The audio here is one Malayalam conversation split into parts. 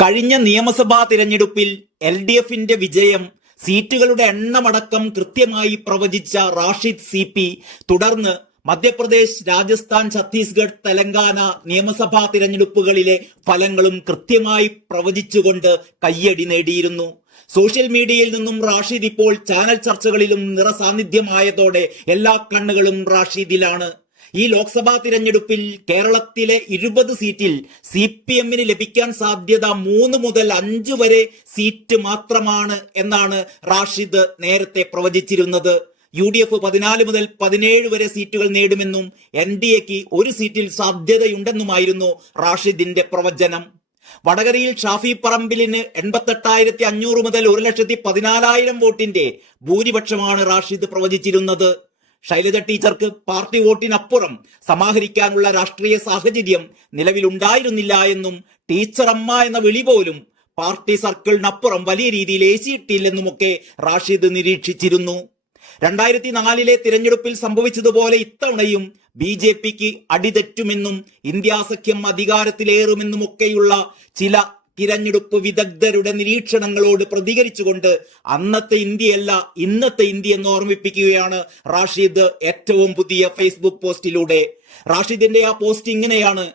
കഴിഞ്ഞ നിയമസഭാ തിരഞ്ഞെടുപ്പിൽ LDFന്റെ വിജയം, സീറ്റുകളുടെ എണ്ണമടക്കം കൃത്യമായി പ്രവചിച്ച റാഷിദ് CP തുടർന്ന് മധ്യപ്രദേശ്, രാജസ്ഥാൻ, ഛത്തീസ്ഗഡ്, തെലങ്കാന നിയമസഭാ തിരഞ്ഞെടുപ്പുകളിലെ ഫലങ്ങളും കൃത്യമായി പ്രവചിച്ചുകൊണ്ട് കയ്യടി നേടിയിരുന്നു. സോഷ്യൽ മീഡിയയിൽ നിന്നും റാഷിദ് ഇപ്പോൾ ചാനൽ ചർച്ചകളിലും നിറസാന്നിധ്യമായതോടെ എല്ലാ കണ്ണുകളും റാഷിദിലാണ്. ഈ ലോക്സഭാ തിരഞ്ഞെടുപ്പിൽ കേരളത്തിലെ 20 സീറ്റിൽ CPMന് ലഭിക്കാൻ സാധ്യത 3 മുതൽ 5 വരെ സീറ്റ് മാത്രമാണ് എന്നാണ് റാഷിദ് നേരത്തെ പ്രവചിച്ചിരുന്നത്. UDF 14 മുതൽ 17 വരെ സീറ്റുകൾ നേടുമെന്നും NDAക്ക് 1 സീറ്റിൽ സാധ്യതയുണ്ടെന്നുമായിരുന്നു റാഷിദിന്റെ പ്രവചനം. വടകരയിൽ ഷാഫി പറമ്പിലിന് 88,500 മുതൽ 1,14,000 വോട്ടിന്റെ ഭൂരിപക്ഷമാണ് റാഷിദ് പ്രവചിച്ചിരുന്നത്. ശൈലജ ടീച്ചർക്ക് പാർട്ടി വോട്ടിനപ്പുറം സമാഹരിക്കാനുള്ള രാഷ്ട്രീയ സാഹചര്യം നിലവിലുണ്ടായിരുന്നില്ല എന്നും ടീച്ചർ അമ്മ എന്ന വിളി പോലും പാർട്ടി സർക്കിളിനപ്പുറം വലിയ രീതിയിൽ ഏശിയിട്ടില്ലെന്നുമൊക്കെ റാഷിദ് നിരീക്ഷിച്ചിരുന്നു. 2004 തിരഞ്ഞെടുപ്പിൽ സംഭവിച്ചതുപോലെ ഇത്തവണയും BJPക്ക് അടിതെറ്റുമെന്നും ഇന്ത്യാ സഖ്യം അധികാരത്തിലേറുമെന്നുമൊക്കെയുള്ള ചില തിരഞ്ഞെടുപ്പ് വിദഗ്ധരുടെ നിരീക്ഷണങ്ങളോട് പ്രതികരിച്ചുകൊണ്ട് അന്നത്തെ ഇന്ത്യയല്ല ഇന്നത്തെ ഇന്ത്യ എന്ന് ഓർമ്മിപ്പിക്കുകയാണ് റാഷിദ് ഏറ്റവും പുതിയ ഫേസ്ബുക്ക് പോസ്റ്റിലൂടെ. റാഷിദിന്റെ ആ പോസ്റ്റ് ഇങ്ങനെയാണ്: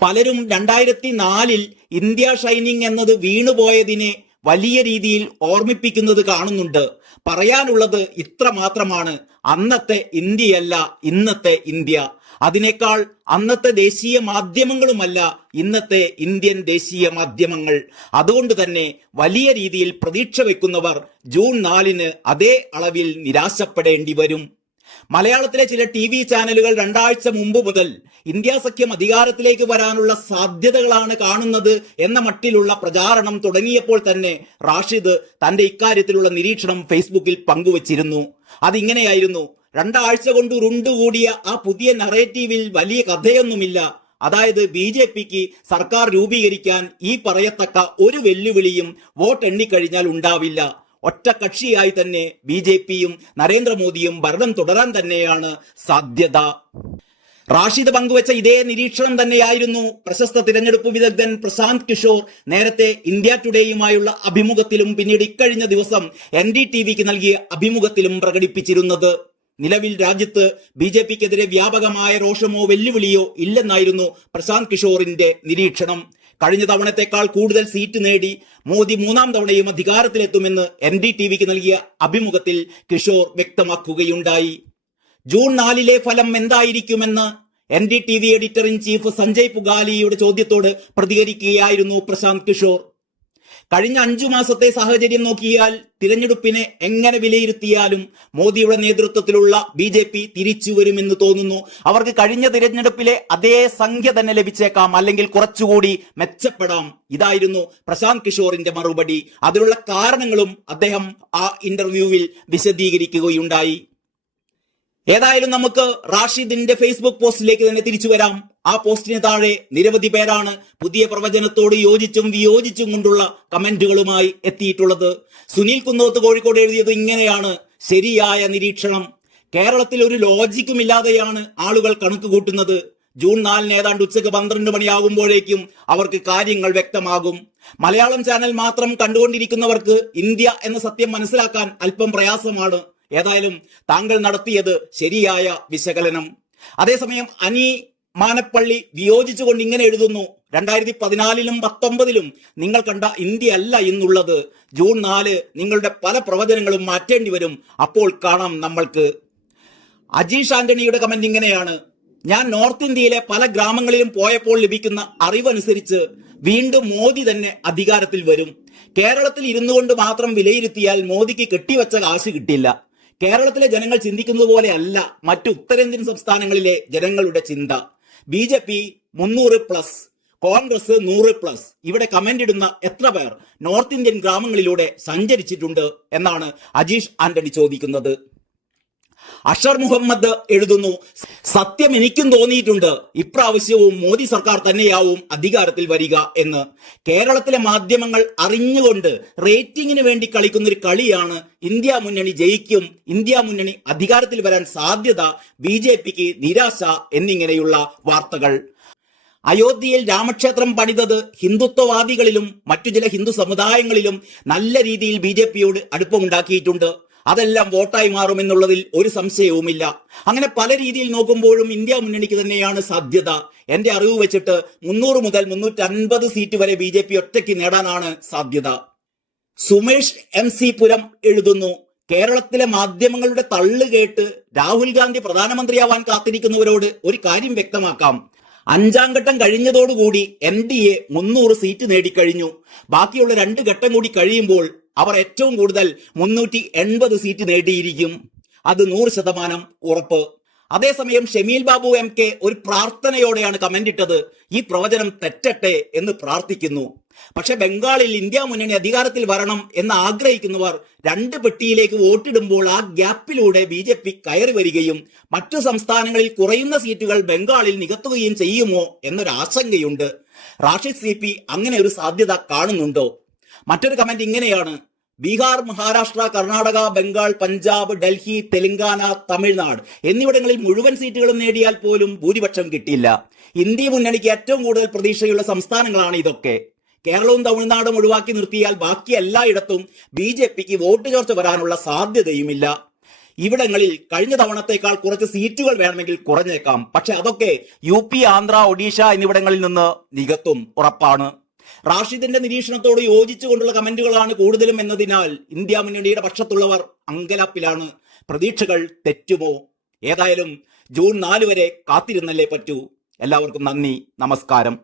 പലരും 2004 ഇന്ത്യ ഷൈനിങ് എന്നത് വീണുപോയതിനെ വലിയ രീതിയിൽ ഓർമ്മിപ്പിക്കുന്നത് കാണുന്നുണ്ട്. പറയാനുള്ളത് ഇത്ര മാത്രമാണ്: അന്നത്തെ ഇന്ത്യയല്ല ഇന്നത്തെ ഇന്ത്യ. അതിനേക്കാൾ അന്നത്തെ ദേശീയ മാധ്യമങ്ങളുമല്ല ഇന്നത്തെ ഇന്ത്യൻ ദേശീയ മാധ്യമങ്ങൾ. അതുകൊണ്ട് തന്നെ വലിയ രീതിയിൽ പ്രതീക്ഷ വെക്കുന്നവർ ജൂൺ 4 അതേ അളവിൽ നിരാശപ്പെടേണ്ടി വരും. മലയാളത്തിലെ ചില TV ചാനലുകൾ 2 ആഴ്ച മുമ്പ് മുതൽ ഇന്ത്യ സഖ്യം അധികാരത്തിലേക്ക് വരാനുള്ള സാധ്യതകളാണ് കാണുന്നത് എന്ന മട്ടിലുള്ള പ്രചാരണം തുടങ്ങിയപ്പോൾ തന്നെ റാഷിദ് തന്റെ ഇക്കാര്യത്തിലുള്ള നിരീക്ഷണം ഫേസ്ബുക്കിൽ പങ്കുവച്ചിരുന്നു. അതിങ്ങനെയായിരുന്നു: 2 ആഴ്ച കൊണ്ട് ഉരുണ്ടുകൂടിയ ആ പുതിയ നറേറ്റീവിൽ വലിയ കഥയൊന്നുമില്ല. അതായത് BJPക്ക് സർക്കാർ രൂപീകരിക്കാൻ ഈ പറയത്തക്ക ഒരു വെല്ലുവിളിയും വോട്ട് എണ്ണിക്കഴിഞ്ഞാൽ ഉണ്ടാവില്ല. ഒറ്റ കക്ഷിയായി തന്നെ BJPയും നരേന്ദ്രമോദിയും ഭരണം തുടരാൻ തന്നെയാണ് സാധ്യത. റാഷിദ് പങ്കുവച്ച ഇതേ നിരീക്ഷണം തന്നെയായിരുന്നു പ്രശസ്ത തിരഞ്ഞെടുപ്പ് വിദഗ്ധൻ പ്രശാന്ത് കിഷോർ നേരത്തെ ഇന്ത്യ ടുഡേയുമായുള്ള അഭിമുഖത്തിലും പിന്നീട് ഇക്കഴിഞ്ഞ ദിവസം NDTVക്ക് നൽകിയ അഭിമുഖത്തിലും പ്രകടിപ്പിച്ചിരുന്നത്. നിലവിൽ രാജ്യത്ത് BJPക്കെതിരെ വ്യാപകമായ രോഷമോ വെല്ലുവിളിയോ ഇല്ലെന്നായിരുന്നു പ്രശാന്ത് കിഷോറിന്റെ നിരീക്ഷണം. കഴിഞ്ഞ തവണത്തേക്കാൾ കൂടുതൽ സീറ്റ് നേടി മോദി 3ാം തവണയും അധികാരത്തിലെത്തുമെന്ന് NDTVക്ക് നൽകിയ അഭിമുഖത്തിൽ കിഷോർ വ്യക്തമാക്കുകയുണ്ടായി. ജൂൺ 4 ഫലം എന്തായിരിക്കുമെന്ന് NDTV editor in chief Sanjay പുഗാലിയുടെ ചോദ്യത്തോട് പ്രതികരിക്കുകയായിരുന്നു പ്രശാന്ത് കിഷോർ. കഴിഞ്ഞ 5 മാസത്തെ സാഹചര്യം നോക്കിയാൽ തിരഞ്ഞെടുപ്പിനെ എങ്ങനെ വിലയിരുത്തിയാലും മോദിയുടെ നേതൃത്വത്തിലുള്ള BJP തിരിച്ചു വരുമെന്ന് തോന്നുന്നു. അവർക്ക് കഴിഞ്ഞ തിരഞ്ഞെടുപ്പിലെ അതേ സംഖ്യ തന്നെ ലഭിച്ചേക്കാം, അല്ലെങ്കിൽ കുറച്ചുകൂടി മെച്ചപ്പെടാം. ഇതായിരുന്നു പ്രശാന്ത് കിഷോറിന്റെ മറുപടി. അതിനുള്ള കാരണങ്ങളും അദ്ദേഹം ആ ഇന്റർവ്യൂവിൽ വിശദീകരിക്കുകയുണ്ടായി. ഏതായാലും നമുക്ക് റാഷിദിന്റെ ഫേസ്ബുക്ക് പോസ്റ്റിലേക്ക് തന്നെ തിരിച്ചു വരാം. ആ പോസ്റ്റിന് താഴെ നിരവധി പേരാണ് പുതിയ പ്രവചനത്തോട് യോജിച്ചും വിയോജിച്ചും കൊണ്ടുള്ള കമന്റുകളുമായി എത്തിയിട്ടുള്ളത്. സുനിൽ കുന്നോത്ത് കോഴിക്കോട് എഴുതിയത് ഇങ്ങനെയാണ്: ശരിയായ നിരീക്ഷണം. കേരളത്തിൽ ഒരു ലോജിക്കും ഇല്ലാതെയാണ് ആളുകൾ കണക്ക് കൂട്ടുന്നത്. ജൂൺ 4 ഏതാണ്ട് ഉച്ചക്ക് 12 മണിയാകുമ്പോഴേക്കും അവർക്ക് കാര്യങ്ങൾ വ്യക്തമാകും. മലയാളം ചാനൽ മാത്രം കണ്ടുകൊണ്ടിരിക്കുന്നവർക്ക് ഇന്ത്യ എന്ന സത്യം മനസ്സിലാക്കാൻ അല്പം പ്രയാസമാണ്. ഏതായാലും താങ്കൾ നടത്തിയത് ശരിയായ വിശകലനം. അതേസമയം അനി മാനപ്പള്ളി വിയോജിച്ചുകൊണ്ട് ഇങ്ങനെ എഴുതുന്നു: 2014 19 നിങ്ങൾ കണ്ട ഇന്ത്യ അല്ല ഇന്നുള്ളത്. ജൂൺ 4 നിങ്ങളുടെ പല പ്രവചനങ്ങളും മാറ്റേണ്ടി വരും. അപ്പോൾ കാണാം നമ്മൾക്ക്. അജീഷ് ആന്റണിയുടെ കമന്റ് ഇങ്ങനെയാണ്: ഞാൻ നോർത്ത് ഇന്ത്യയിലെ പല ഗ്രാമങ്ങളിലും പോയപ്പോൾ ലഭിക്കുന്ന അറിവനുസരിച്ച് വീണ്ടും മോദി തന്നെ അധികാരത്തിൽ വരും. കേരളത്തിൽ ഇരുന്നു കൊണ്ട് മാത്രം വിലയിരുത്തിയാൽ മോദിക്ക് കെട്ടിവെച്ച കാശ് കിട്ടില്ല. കേരളത്തിലെ ജനങ്ങൾ ചിന്തിക്കുന്നത് പോലെ അല്ല മറ്റു ഉത്തരേന്ത്യൻ സംസ്ഥാനങ്ങളിലെ ജനങ്ങളുടെ ചിന്ത. BJP 300+, കോൺഗ്രസ് 100+. ഇവിടെ കമന്റ് ഇടുന്ന എത്ര പേർ നോർത്ത് ഇന്ത്യൻ ഗ്രാമങ്ങളിലൂടെ സഞ്ചരിച്ചിട്ടുണ്ട് എന്നാണ് അജീഷ് ആന്റണി ചോദിക്കുന്നത്. അഷർ മുഹമ്മദ് എഴുതുന്നു: സത്യം എനിക്കും തോന്നിയിട്ടുണ്ട്, ഇപ്രാവശ്യവും മോദി സർക്കാർ തന്നെയാവും അധികാരത്തിൽ വരിക എന്ന്. കേരളത്തിലെ മാധ്യമങ്ങൾ അറിഞ്ഞുകൊണ്ട് റേറ്റിംഗിന് വേണ്ടി കളിക്കുന്ന ഒരു കളിയാണ് ഇന്ത്യ മുന്നണി ജയിക്കും, ഇന്ത്യ മുന്നണി അധികാരത്തിൽ വരാൻ സാധ്യത, BJPക്ക് നിരാശ എന്നിങ്ങനെയുള്ള വാർത്തകൾ. അയോധ്യയിൽ രാമക്ഷേത്രം പണിതത് ഹിന്ദുത്വവാദികളിലും മറ്റു ചില ഹിന്ദു സമുദായങ്ങളിലും നല്ല രീതിയിൽ BJPയോട് അടുപ്പമുണ്ടാക്കിയിട്ടുണ്ട്. അതെല്ലാം വോട്ടായി മാറുമെന്നുള്ളതിൽ ഒരു സംശയവുമില്ല. അങ്ങനെ പല രീതിയിൽ നോക്കുമ്പോഴും ഇന്ത്യ മുന്നണിക്ക് തന്നെയാണ് സാധ്യത. എന്റെ അറിവ് വെച്ചിട്ട് 300 മുതൽ 350 സീറ്റ് വരെ BJP ഒറ്റയ്ക്ക് നേടാനാണ് സാധ്യത. സുമേഷ് MC പുരം എഴുതുന്നു, കേരളത്തിലെ മാധ്യമങ്ങളുടെ തള്ളു കേട്ട് രാഹുൽ ഗാന്ധി പ്രധാനമന്ത്രിയാവാൻ കാത്തിരിക്കുന്നവരോട് ഒരു കാര്യം വ്യക്തമാക്കാം. 5ാം ഘട്ടം കഴിഞ്ഞതോടുകൂടി NDA 300 സീറ്റ് നേടിക്കഴിഞ്ഞു. ബാക്കിയുള്ള 2 ഘട്ടം കൂടി കഴിയുമ്പോൾ അവർ ഏറ്റവും കൂടുതൽ 380 സീറ്റ് നേടിയിരിക്കും. അത് 100% ഉറപ്പ്. അതേസമയം ഷമീൽ ബാബു MK ഒരു പ്രാർത്ഥനയോടെയാണ് കമന്റ് ഇട്ടത്, ഈ പ്രവചനം തെറ്റട്ടെ എന്ന് പ്രാർത്ഥിക്കുന്നു. പക്ഷെ ബംഗാളിൽ ഇന്ത്യ മുന്നണി അധികാരത്തിൽ വരണം എന്ന് ആഗ്രഹിക്കുന്നവർ 2 പെട്ടിയിലേക്ക് വോട്ടിടുമ്പോൾ ആ ഗ്യാപ്പിലൂടെ BJP കയറി വരികയും മറ്റു സംസ്ഥാനങ്ങളിൽ കുറയുന്ന സീറ്റുകൾ ബംഗാളിൽ നികത്തുകയും ചെയ്യുമോ എന്നൊരു ആശങ്കയുണ്ട്. റാഷിദ് CP അങ്ങനെ ഒരു സാധ്യത കാണുന്നുണ്ടോ? മറ്റൊരു കമന്റ് ഇങ്ങനെയാണ്, ബീഹാർ, മഹാരാഷ്ട്ര, കർണാടക, ബംഗാൾ, പഞ്ചാബ്, ഡൽഹി, തെലങ്കാന, തമിഴ്നാട് എന്നിവിടങ്ങളിൽ മുഴുവൻ സീറ്റുകളും നേടിയാൽ പോലും ഭൂരിപക്ഷം കിട്ടില്ല. ഇന്ത്യ മുന്നണിക്ക് ഏറ്റവും കൂടുതൽ പ്രതീക്ഷയുള്ള സംസ്ഥാനങ്ങളാണ് ഇതൊക്കെ. കേരളവും തമിഴ്നാടും ഒഴിവാക്കി നിർത്തിയാൽ ബാക്കി എല്ലായിടത്തും BJPക്ക് വോട്ട് ചോർച്ച വരാനുള്ള സാധ്യതയുമില്ല. ഇവിടങ്ങളിൽ കഴിഞ്ഞ തവണത്തേക്കാൾ കുറച്ച് സീറ്റുകൾ വേണമെങ്കിൽ കുറഞ്ഞേക്കാം. പക്ഷെ അതൊക്കെ UP, ആന്ധ്ര, ഒഡീഷ എന്നിവിടങ്ങളിൽ നിന്ന് നികത്തും, ഉറപ്പാണ്. റാഷിദിന്റെ നിരീക്ഷണത്തോട് യോജിച്ചുകൊണ്ടുള്ള കമന്റുകളാണ് കൂടുതലും എന്നതിനാൽ ഇന്ത്യ മുന്നണിയുടെ പക്ഷത്തുള്ളവർ അങ്കലാപ്പിലാണ്. പ്രതീക്ഷകൾ തെറ്റുമോ? ഏതായാലും ജൂൺ 4 വരെ കാത്തിരുന്നല്ലേ പറ്റൂ. എല്ലാവർക്കും നന്ദി, നമസ്കാരം.